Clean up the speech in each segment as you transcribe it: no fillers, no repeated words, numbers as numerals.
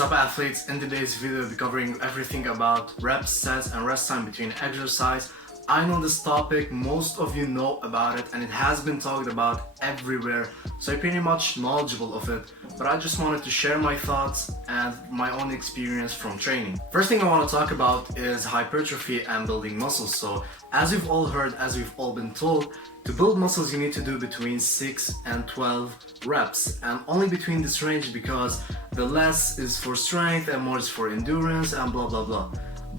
What's up athletes? In today's video I'll be covering everything about reps, sets and rest time between exercise. I know this topic, most of you know about it and it has been talked about everywhere, so I'm pretty much knowledgeable of it, but I just wanted to share my thoughts and my own experience from training. First thing I want to talk about is hypertrophy and building muscles. So as we've all heard, as we've all been told, to build muscles you need to do between 6 and 12 reps, and only between this range because the less is for strength and more is for endurance and blah blah blah.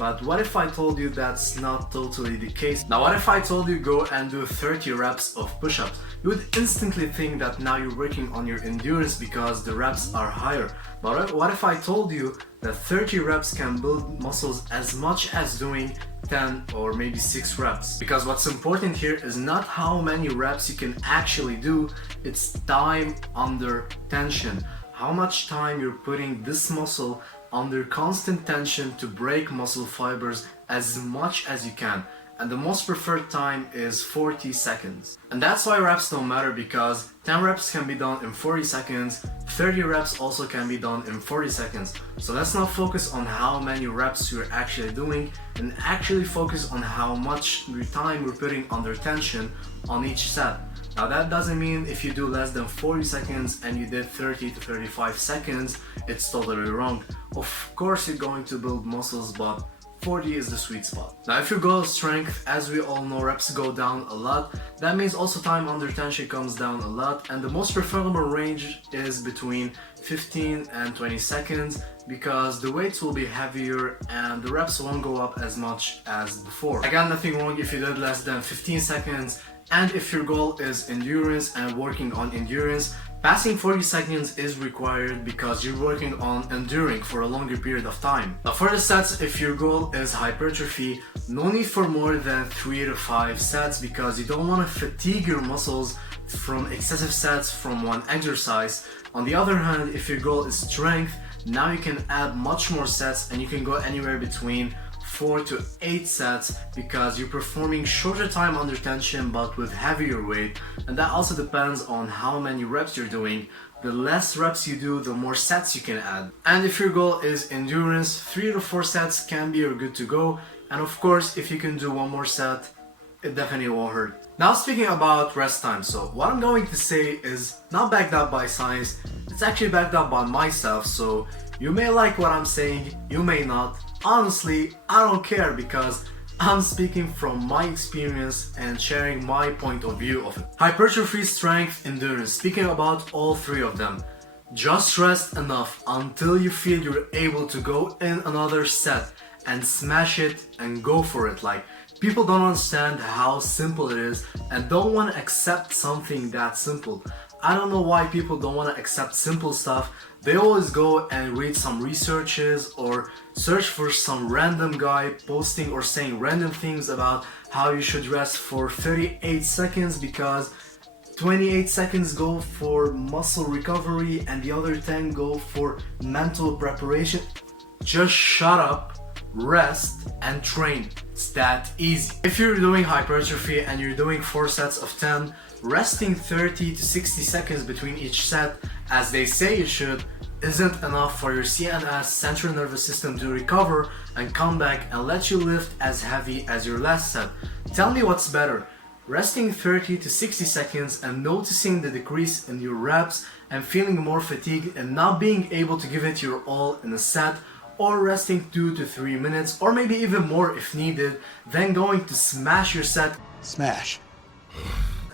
But what if I told you that's not totally the case? Now what if I told you go and do 30 reps of push-ups? You would instantly think that now you're working on your endurance because the reps are higher. But what if I told you that 30 reps can build muscles as much as doing 10 or maybe 6 reps? Because what's important here is not how many reps you can actually do, it's time under tension. How much time you're putting this muscle under constant tension to break muscle fibers as much as you can. And the most preferred time is 40 seconds. And that's why reps don't matter, because 10 reps can be done in 40 seconds, 30 reps also can be done in 40 seconds. So let's not focus on how many reps you're actually doing and actually focus on how much time we're putting under tension on each set. Now that doesn't mean if you do less than 40 seconds and you did 30 to 35 seconds, it's totally wrong. Of course you're going to build muscles, but 40 is the sweet spot. Now if your goal is strength, as we all know, reps go down a lot. That means also time under tension comes down a lot, and the most preferable range is between 15 and 20 seconds because the weights will be heavier and the reps won't go up as much as before. Again, nothing wrong if you did less than 15 seconds, and if your goal is endurance and working on endurance, passing 40 seconds is required because you're working on enduring for a longer period of time. Now for the sets, if your goal is hypertrophy, no need for more than 3 to 5 sets because you don't want to fatigue your muscles from excessive sets from one exercise. On the other hand, if your goal is strength, now you can add much more sets and you can go anywhere between 4 to 8 sets because you're performing shorter time under tension but with heavier weight, and that also depends on how many reps you're doing. The less reps you do, the more sets you can add. And if your goal is endurance, 3 to 4 sets can be your good to go, and of course if you can do one more set, it definitely won't hurt. Now speaking about rest time, so what I'm going to say is not backed up by science, it's actually backed up by myself, so you may like what I'm saying, you may not. Honestly, I don't care because I'm speaking from my experience and sharing my point of view of it. Hypertrophy, strength, endurance, speaking about all three of them. Just rest enough until you feel you're able to go in another set and smash it and go for it. Like, people don't understand how simple it is and don't want to accept something that simple. I don't know why people don't want to accept simple stuff. They always go and read some researches or search for some random guy posting or saying random things about how you should rest for 38 seconds because 28 seconds go for muscle recovery and the other 10 go for mental preparation. Just shut up, rest and train. It's that easy. If you're doing hypertrophy and you're doing 4 sets of 10, resting 30 to 60 seconds between each set, as they say you should, isn't enough for your CNS, central nervous system, to recover and come back and let you lift as heavy as your last set. Tell me what's better, resting 30 to 60 seconds and noticing the decrease in your reps and feeling more fatigued and not being able to give it your all in a set, or resting 2 to 3 minutes or maybe even more if needed, then going to smash your set, smash,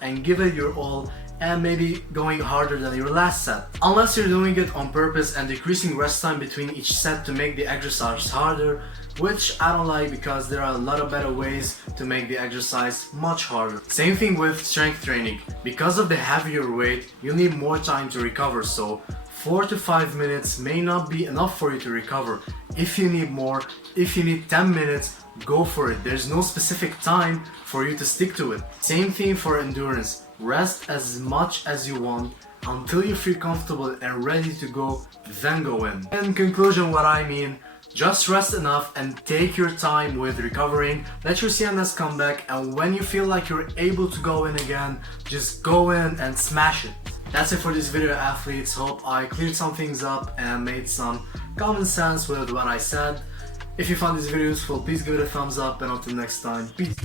and give it your all and maybe going harder than your last set. Unless you're doing it on purpose and decreasing rest time between each set to make the exercise harder, which I don't like because there are a lot of better ways to make the exercise much harder. Same thing with strength training. Because of the heavier weight, you need more time to recover, so 4 to 5 minutes may not be enough for you to recover. If you need more, if you need 10 minutes, go for it. There's no specific time for you to stick to it. Same thing for endurance. Rest as much as you want until you feel comfortable and ready to go, then go in. In conclusion, what I mean, just rest enough and take your time with recovering. Let your CNS come back, and when you feel like you're able to go in again, just go in and smash it. That's it for this video, athletes. Hope I cleared some things up and made some common sense with what I said. If you found this video useful, please give it a thumbs up, and until next time, peace.